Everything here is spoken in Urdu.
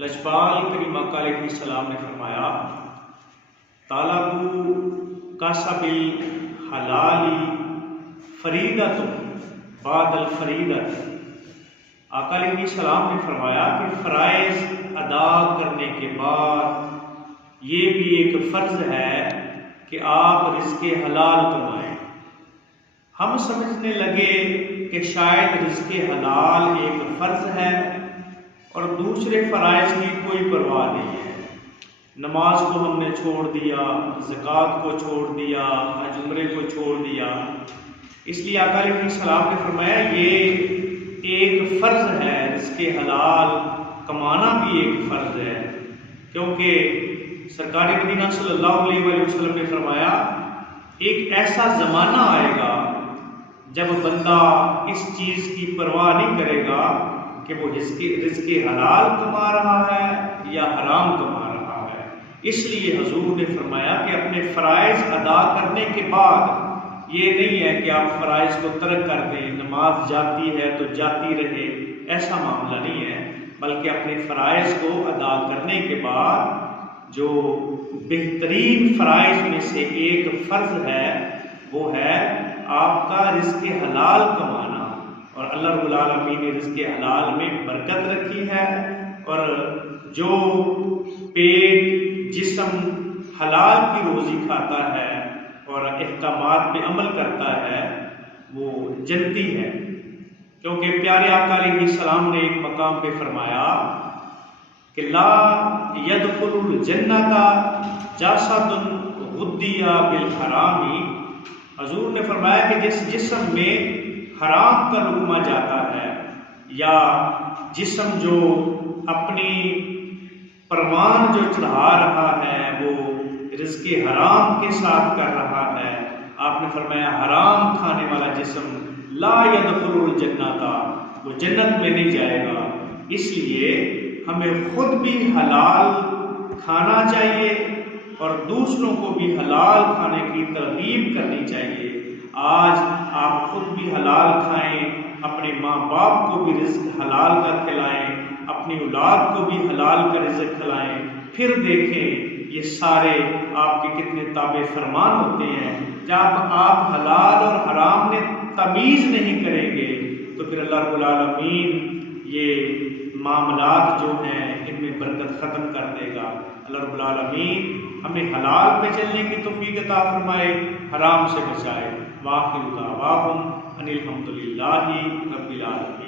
لجپال کریم آقا علیہ السلام نے فرمایا طالبوا کسب الحلال فریضۃ بعد الفریضۃ۔ آقا علیہ السلام نے فرمایا کہ فرائض ادا کرنے کے بعد یہ بھی ایک فرض ہے کہ آپ رزق حلال کمائیں۔ ہم سمجھنے لگے کہ شاید رزق حلال ایک فرض ہے اور دوسرے فرائض کی کوئی پرواہ نہیں ہے۔ نماز کو ہم نے چھوڑ دیا، زکوٰۃ کو چھوڑ دیا، حج عمرے کو چھوڑ دیا۔ اس لیے آقا علیہ السلام نے فرمایا یہ ایک فرض ہے، رزق حلال کمانا بھی ایک فرض ہے، کیونکہ سرکار مدینہ صلی اللہ علیہ وآلہ وسلم نے فرمایا ایک ایسا زمانہ آئے گا جب بندہ اس چیز کی پرواہ نہیں کرے گا کہ وہ رزق حلال کما رہا ہے یا حرام کما رہا ہے۔ اس لیے حضور نے فرمایا کہ اپنے فرائض ادا کرنے کے بعد یہ نہیں ہے کہ آپ فرائض کو ترک کر دیں، نماز جاتی ہے تو جاتی رہے، ایسا معاملہ نہیں ہے، بلکہ اپنے فرائض کو ادا کرنے کے بعد جو بہترین فرائض میں سے ایک فرض ہے وہ ہے آپ کا رزق حلال کمانا۔ اور اللہ رب العالمین نے رزق حلال میں برکت رکھی ہے، اور جو پیٹ جسم حلال کی روزی کھاتا ہے اور احکامات پہ عمل کرتا ہے وہ جنتی ہے، کیونکہ پیارے آقا علیہ السلام نے ایک مقام پہ فرمایا کہ لا يدخل الجنۃ جاسد غدی بالحرام۔ حضور نے فرمایا کہ جس جسم میں حرام کا لقمہ جاتا ہے یا جسم جو اپنی پروان جو چڑھا رہا ہے وہ رزق حرام کے ساتھ کر رہا ہے، آپ نے فرمایا حرام کھانے والا جسم لا يدخل الجنۃ، وہ جنت میں نہیں جائے گا۔ اس لیے ہمیں خود بھی حلال کھانا چاہیے اور دوسروں کو بھی حلال کھانے کی ترغیب کرنی چاہیے۔ آج آپ خود بھی حلال کھائیں، اپنے ماں باپ کو بھی رزق حلال کا کھلائیں، اپنی اولاد کو بھی حلال کا رزق کھلائیں، پھر دیکھیں یہ سارے آپ کے کتنے تابع فرمان ہوتے ہیں۔ جب آپ حلال اور حرام میں تمیز نہیں کریں گے تو پھر اللہ رب العالمین یہ معاملات جو ہیں ان میں برکت ختم کر دے گا۔ اللہ رب العالمین ہمیں حلال پہ چلنے کی توفیق عطا فرمائے، حرام سے بچائے۔ وآخر دعواہم ان الحمد للہ رب العالمین۔